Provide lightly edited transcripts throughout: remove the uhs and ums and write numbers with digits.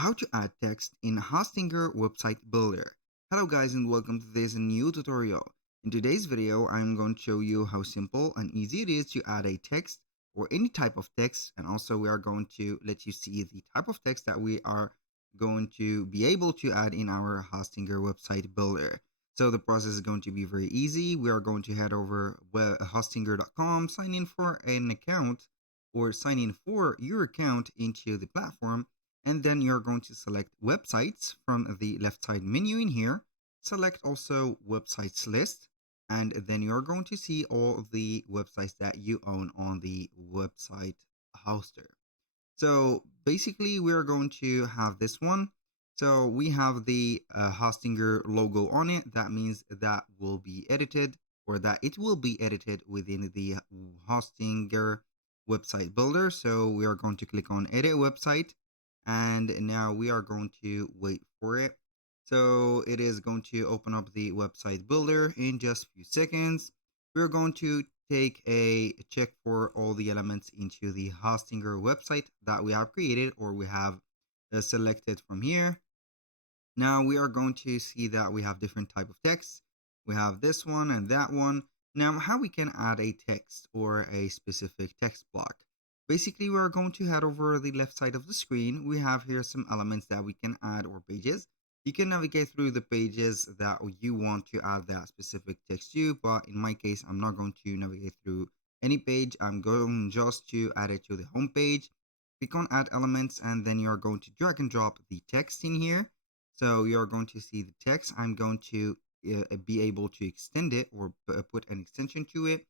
How to add text in Hostinger website builder. Hello guys and welcome to this new tutorial. In today's video, I'm going to show you how simple and easy it is to add a text or any type of text, and also we are going to let you see the type of text that we are going to be able to add in our Hostinger website builder. So the process is going to be very easy. We are going to head over hostinger.com, sign in for an account or sign in for your account into the platform, and then you're going to select websites from the left side menu in here. Select also websites list, and then you're going to see all the websites that you own on the website hoster. So basically we're going to have this one. So we have the Hostinger logo on it. That means that will be edited, or that it will be edited within the Hostinger website builder. So we are going to click on edit website, and now we are going to wait for it. So it is going to open up the website builder in just a few seconds. We're going to take a check for all the elements into the Hostinger website that we have created or we have selected from here. Now we are going to see that we have different type of text. We have this one and that one. Now how we can add a text or a specific text block. Basically, we are going to head over the left side of the screen. We have here some elements that we can add or pages. You can navigate through the pages that you want to add that specific text to, but in my case, I'm not going to navigate through any page. I'm going just to add it to the home page. Click on add elements, and then you're going to drag and drop the text in here. So you're going to see the text. I'm going to be able to extend it or put an extension to it,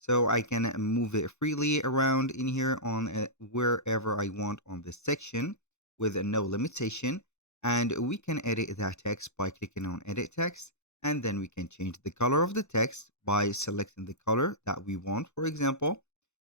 so I can move it freely around in here on wherever I want on this section with no limitation. And we can edit that text by clicking on edit text, and then we can change the color of the text by selecting the color that we want, for example.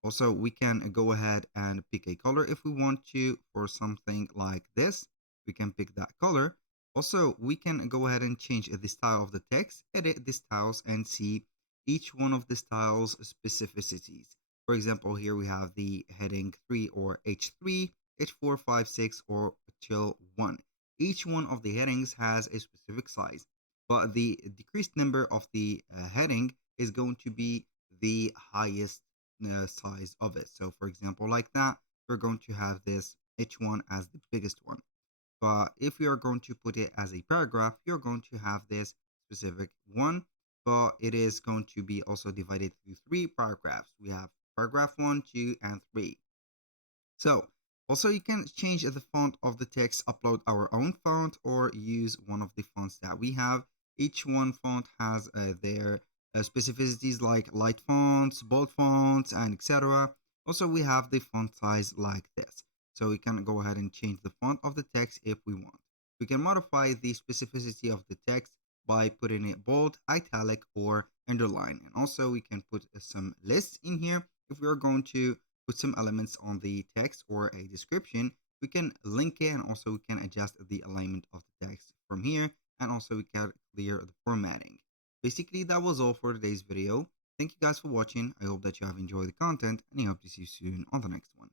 Also, we can go ahead and pick a color if we want to for something like this. We can pick that color. Also, we can go ahead and change the style of the text, edit the styles, and see each one of the styles specificities. For example, here we have the heading 3 or H3, H4, 5, 6, or till 1. Each one of the headings has a specific size, but the decreased number of the heading is going to be the highest size of it. So for example, like that, we're going to have this H1 as the biggest one. But if we are going to put it as a paragraph, you're going to have this specific one, but it is going to be also divided through 3 paragraphs. We have paragraph 1, 2, and 3. So also you can change the font of the text, upload our own font, or use one of the fonts that we have. Each one font has their specificities like light fonts, bold fonts, and etc. Also, we have the font size like this. So we can go ahead and change the font of the text if we want. We can modify the specificity of the text by putting it bold, italic, or underline. And also we can put some lists in here if we are going to put some elements on the text or a description. We can link it, and also we can adjust the alignment of the text from here, and also we can clear the formatting. Basically, that was all for today's video. Thank you guys for watching. I hope that you have enjoyed the content, and I hope to see you soon on the next one.